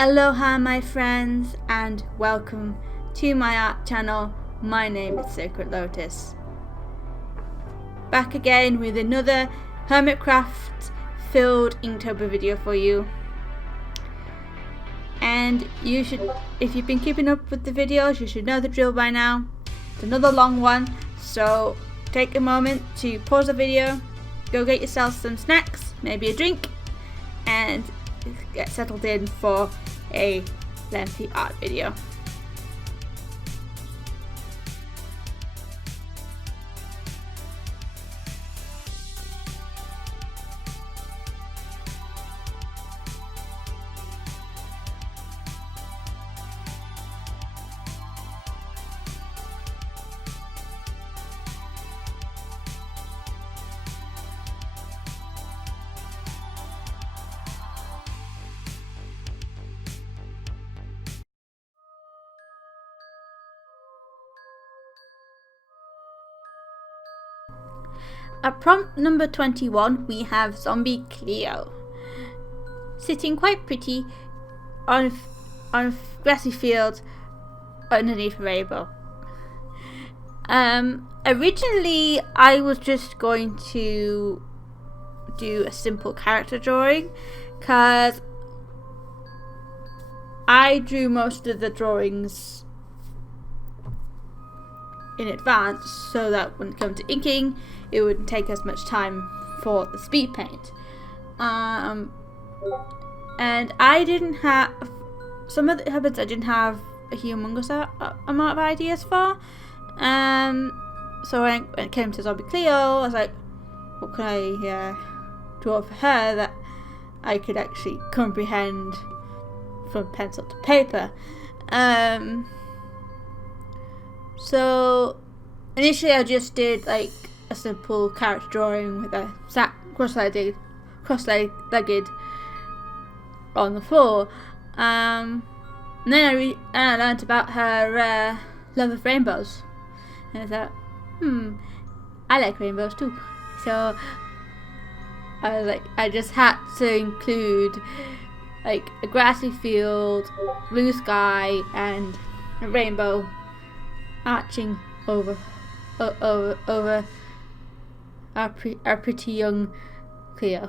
Aloha my friends and welcome to my art channel. My name is Sacred Lotus. Back again with another Hermitcraft filled Inktober video for you. And you should, if you've been keeping up with the videos, you should know the drill by now. It's another long one, so take a moment to pause the video, go get yourself some snacks, maybe a drink, and get settled in for a lengthy art video. At prompt number 21 we have Zombie Cleo, sitting quite pretty on a grassy field underneath a rainbow. Originally I was just going to do a simple character drawing because I drew most of the drawings in advance so that when it comes to inking it wouldn't take as much time for the speed paint. And I didn't have some of the Hermits I didn't have a humongous amount of ideas for. So when it came to Zombie Cleo, I was like, what can I draw for her that I could actually comprehend from pencil to paper? So initially I just did like a simple character drawing with a cross-legged on the floor. And then I learned about her love of rainbows, and I thought, I like rainbows too. So I was like, I just had to include like a grassy field, blue sky, and a rainbow arching over our pretty young Cleo.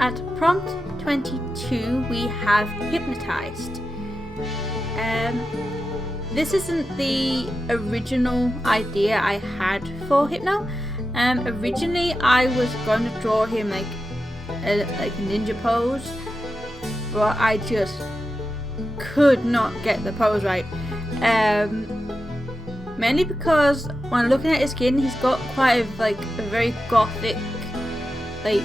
at prompt 22 we have hypnotized. This isn't the original idea I had for Hypno. Originally I was going to draw him like a ninja pose, but I just could not get the pose right. Mainly because when looking at his skin, he's got quite a very gothic, like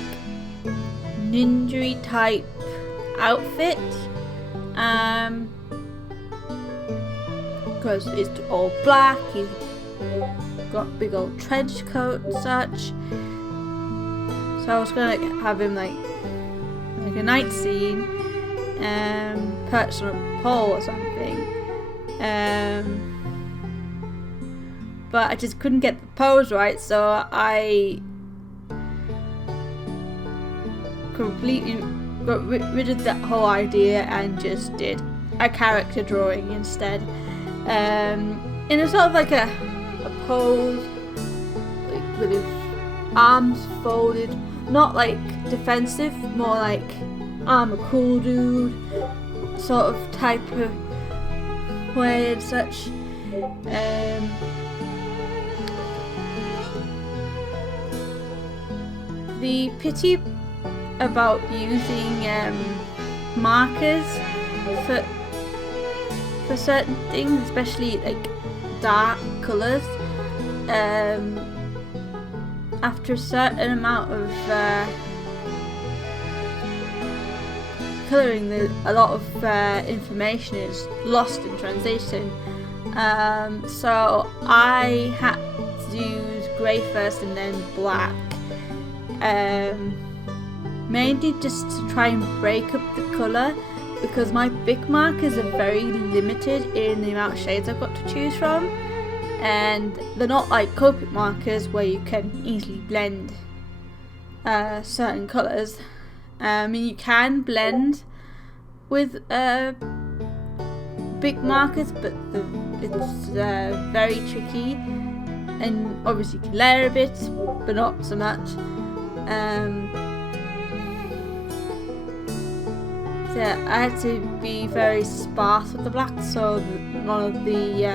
ninja type outfit. Because it's all black, he's got big old trench coat and such. So I was gonna have him like a night scene, perched on a pole or something. But I just couldn't get the pose right, so I completely got rid of that whole idea and just did a character drawing instead. In a sort of like a pose, like with his arms folded, not like defensive, more like I'm a cool dude sort of type of way and such. The pity about using markers for certain things, especially like dark colours, after a certain amount of colouring, a lot of information is lost in translation. So I had to use grey first and then black, mainly just to try and break up the colour, because my Bic markers are very limited in the amount of shades I've got to choose from, and they're not like Copic markers where you can easily blend certain colours. You can blend with Bic markers, but it's very tricky, and obviously you can layer a bit, but not so much. So yeah, I had to be very sparse with the black, so none of the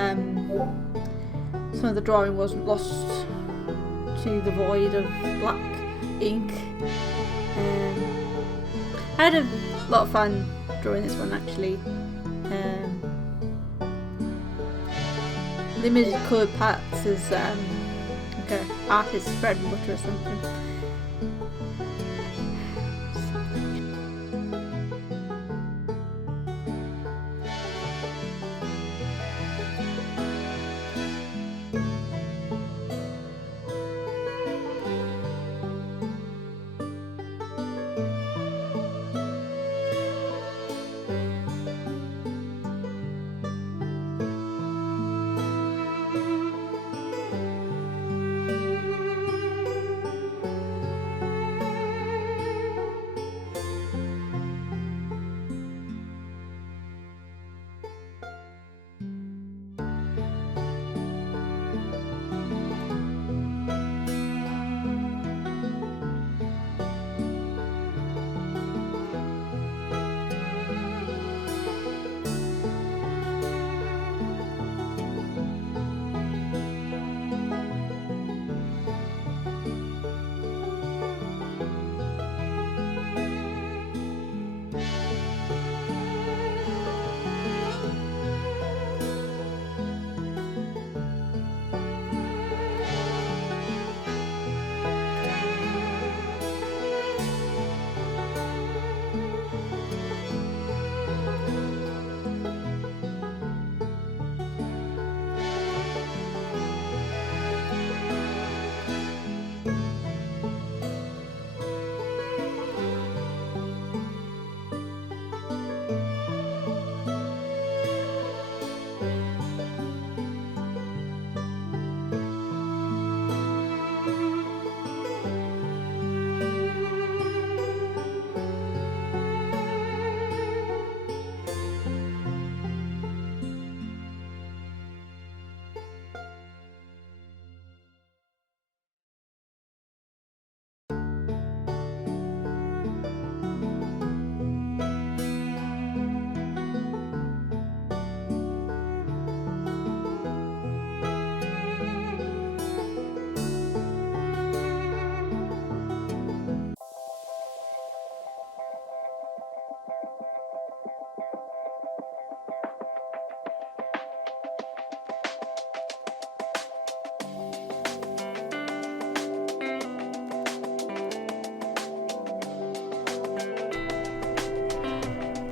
some of the drawing wasn't lost to the void of black ink. I had a lot of fun drawing this one actually. Limited coloured parts is like an artist's bread and butter or something.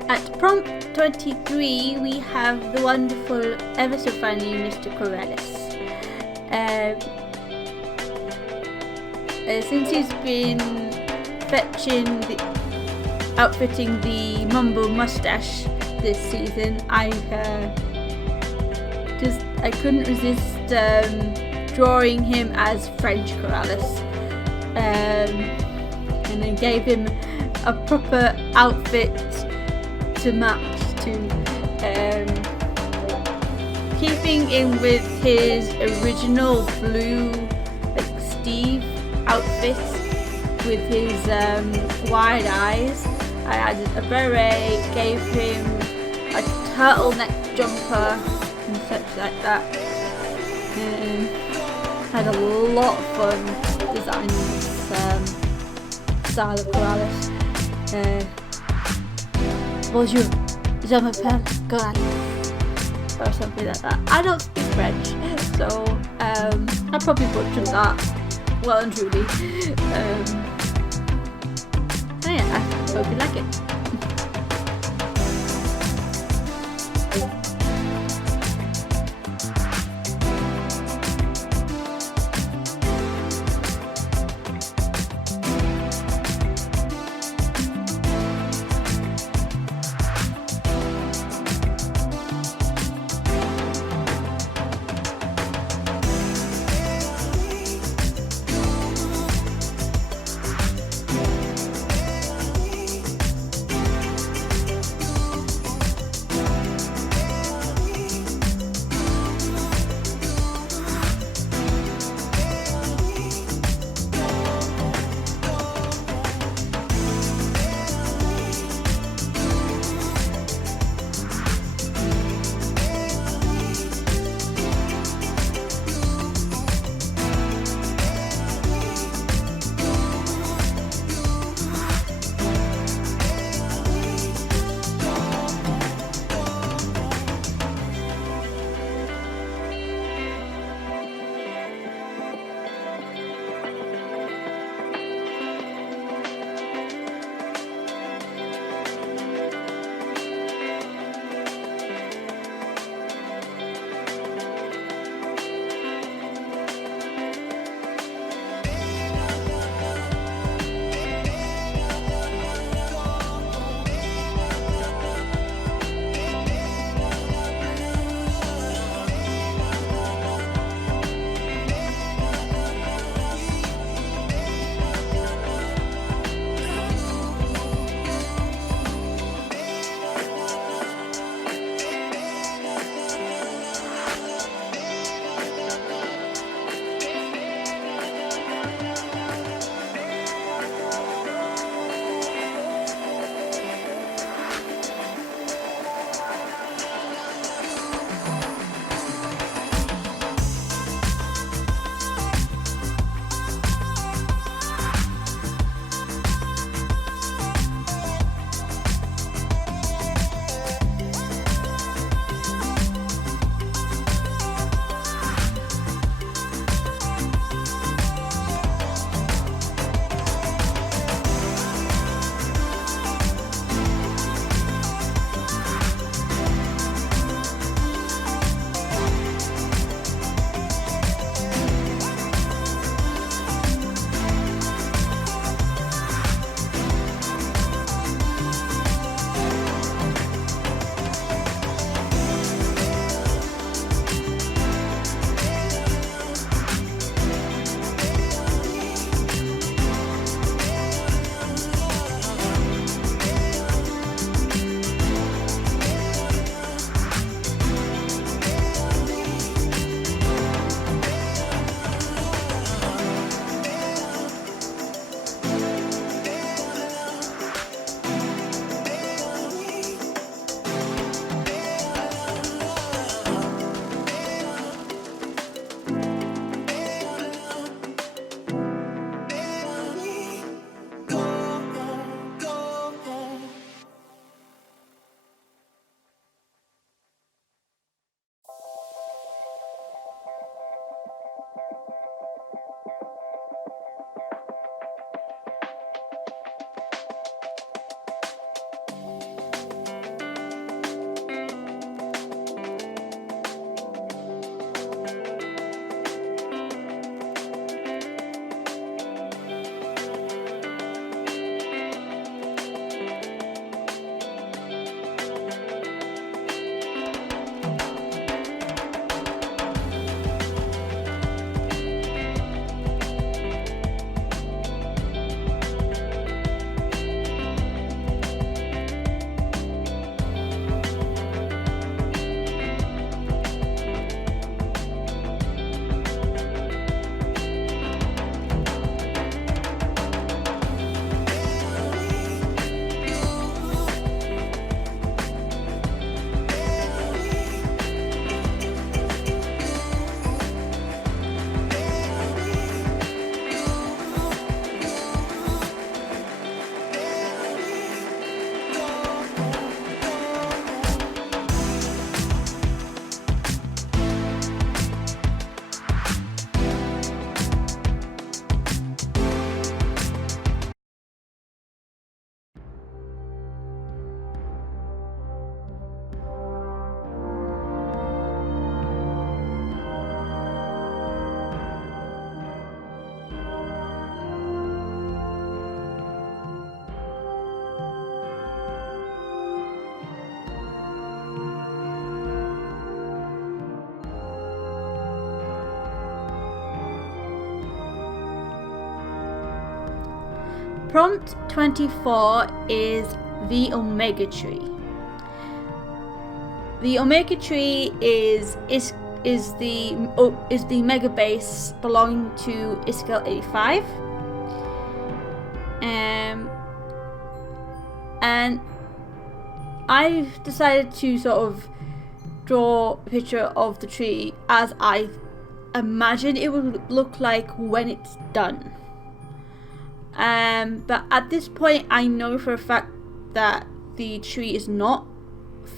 At prompt 23, we have the wonderful, ever so funny Mr. Corellis. Since he's been outfitting the Mumbo mustache this season, I couldn't resist drawing him as French Corellis, and I gave him a proper outfit to match to, keeping in with his original blue, like Steve outfit with his wide eyes. I added a beret, gave him a turtleneck jumper and such like that, and had a lot of fun designing this style of Corellis. Bonjour, je m'appelle Corellis, or something like that. I don't speak French, so I probably butchered that well and truly. So yeah, I hope you like it. Prompt 24 is the Omega Tree. The Omega Tree is the mega base belonging to Iskall 85. And I've decided to sort of draw a picture of the tree as I imagine it would look like when it's done. But at this point I know for a fact that the tree is not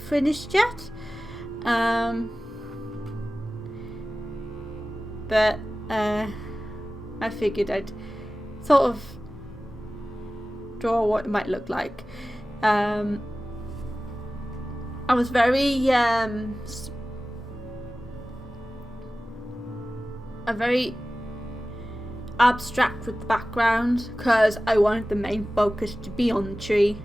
finished yet. But I figured I'd sort of draw what it might look like. I was very abstract with the background because I wanted the main focus to be on the tree.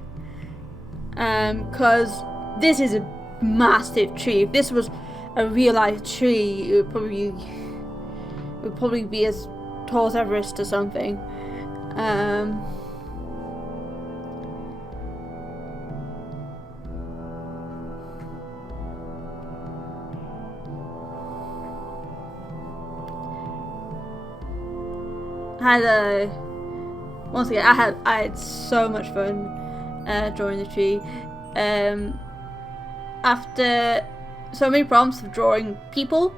Because this is a massive tree. If this was a real life tree, it would probably be as tall as Everest or something. Once again, I had so much fun drawing the tree. After so many prompts of drawing people,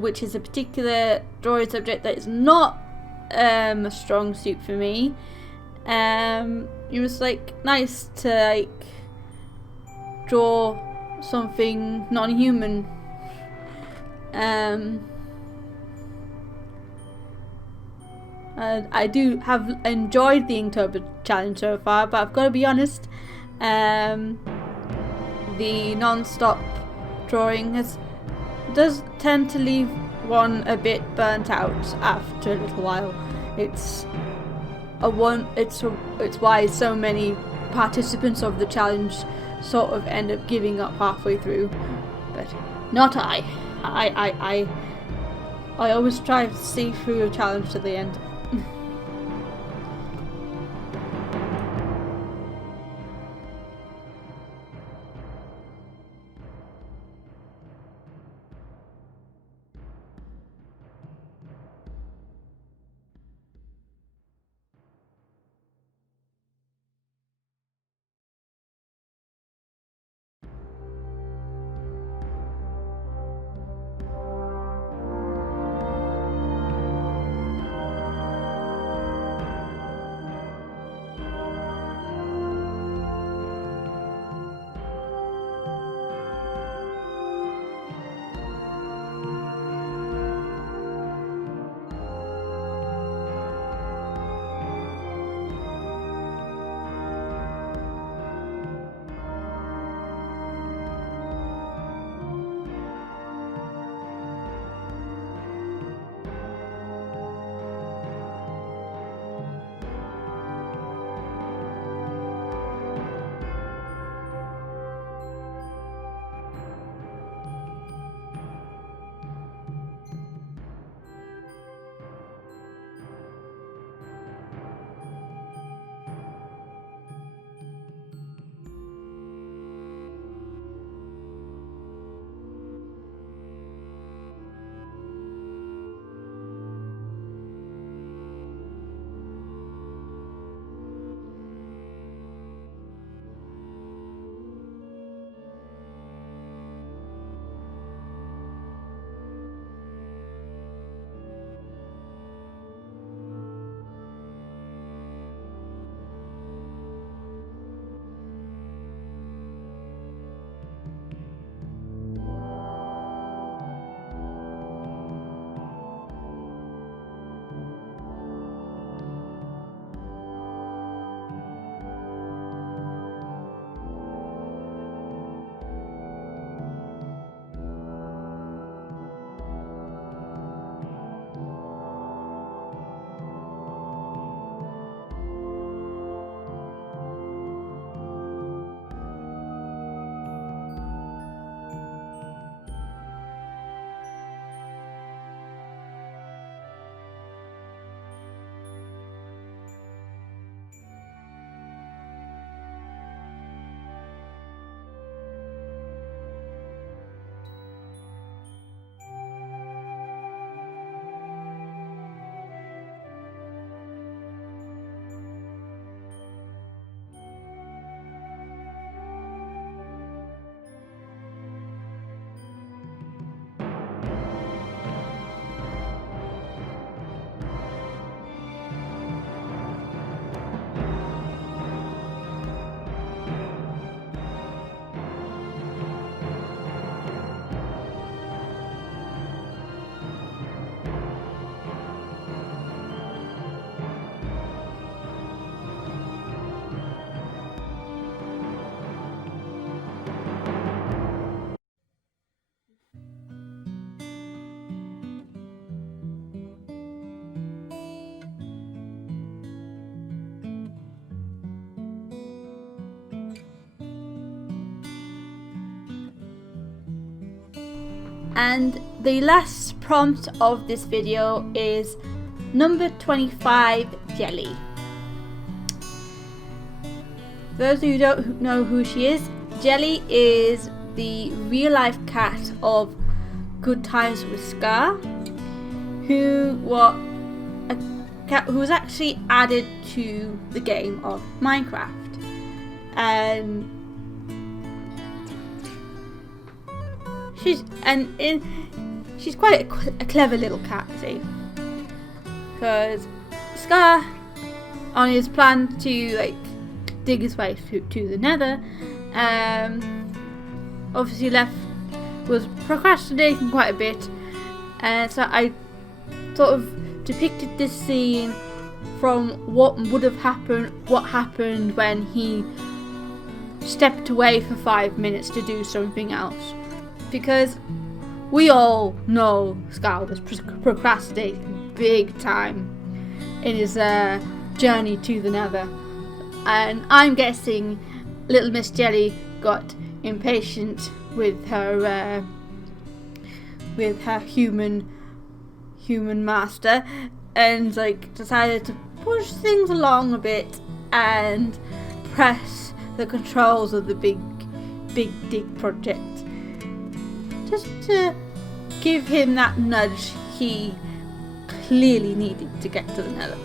which is a particular drawing subject that is not a strong suit for me, it was like nice to like draw something non-human. I do have enjoyed the Inktober challenge so far, but I've got to be honest, the non-stop drawing does tend to leave one a bit burnt out after a little while. It's why so many participants of the challenge sort of end up giving up halfway through, but not I. I always try to see through a challenge to the end. And the last prompt of this video is number 25, Jelly. For those of you who don't know who she is, Jelly is the real life cat of Good Times with Scar, who was actually added to the game of Minecraft. And she's quite a clever little cat, see, because Scar, on his plan to dig his way to the Nether, obviously was procrastinating quite a bit, and so I sort of depicted this scene from what happened when he stepped away for 5 minutes to do something else, because we all know Scar was procrastinating big time in his journey to the Nether, and I'm guessing little Miss Jelly got impatient with her human master, and decided to push things along a bit and press the controls of the big dig project, just to give him that nudge he clearly needed to get to the Nether.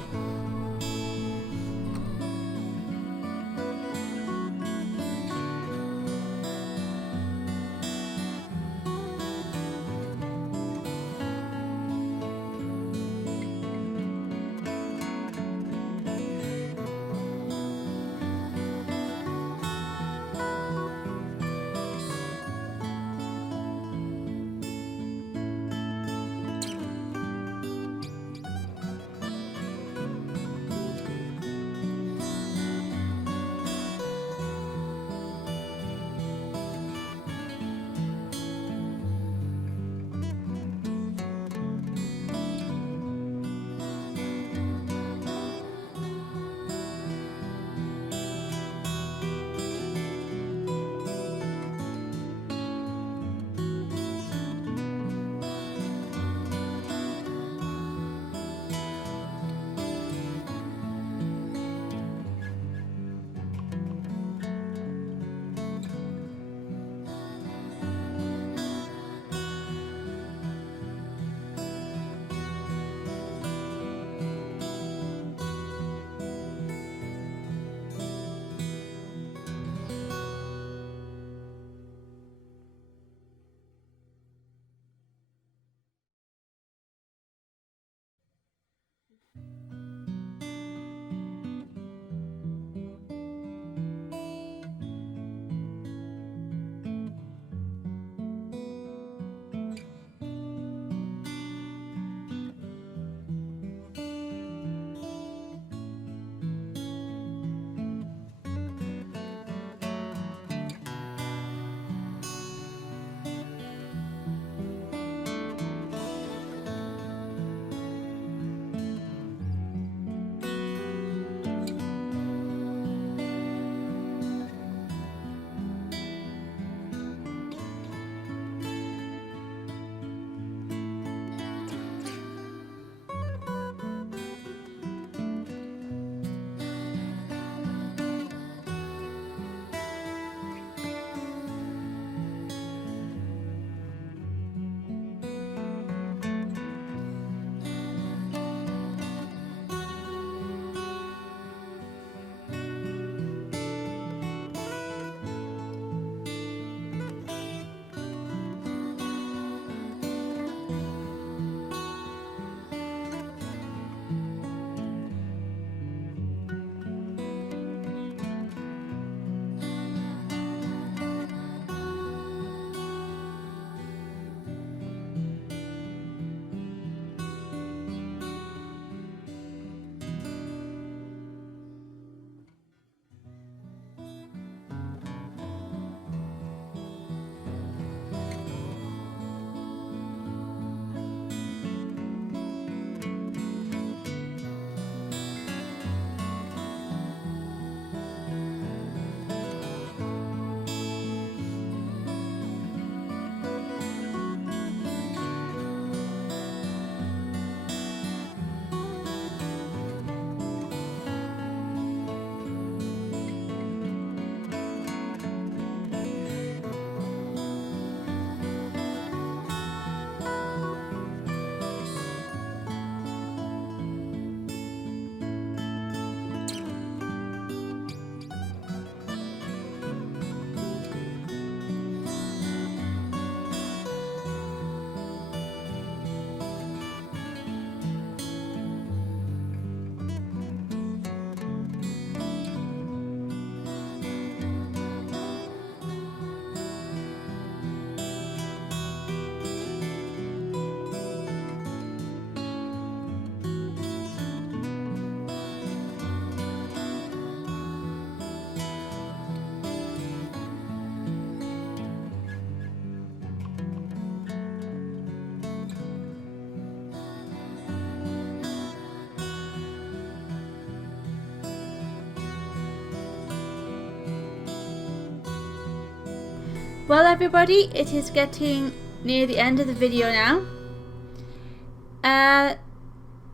Well everybody, it is getting near the end of the video now.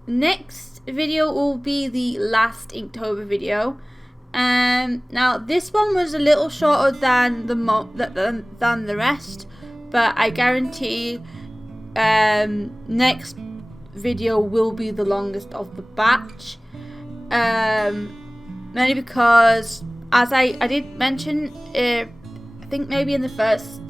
Next video will be the last Inktober video. Now this one was a little shorter than the rest, but I guarantee next video will be the longest of the batch. Mainly because, as I did mention, I think maybe in the first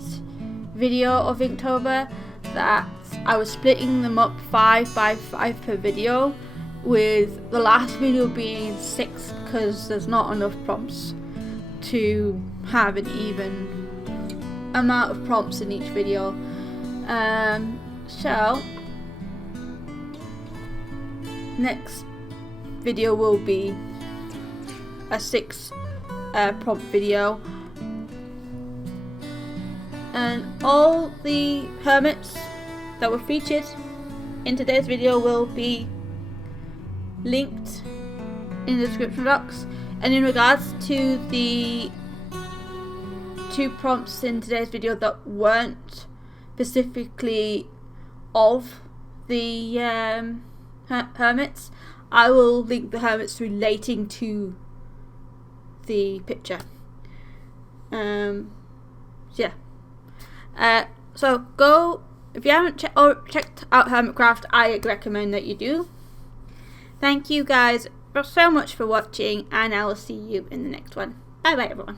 video of Inktober, that I was splitting them up 5 by 5 per video, with the last video being 6 because there's not enough prompts to have an even amount of prompts in each video. So next video will be a 6 prompt video, and all the hermits that were featured in today's video will be linked in the description box. And in regards to the 2 prompts in today's video that weren't specifically of the hermits, I will link the hermits relating to the picture. So go, if you haven't checked out Hermitcraft, I recommend that you do. Thank you guys so much for watching, and I will see you in the next one. Bye bye everyone.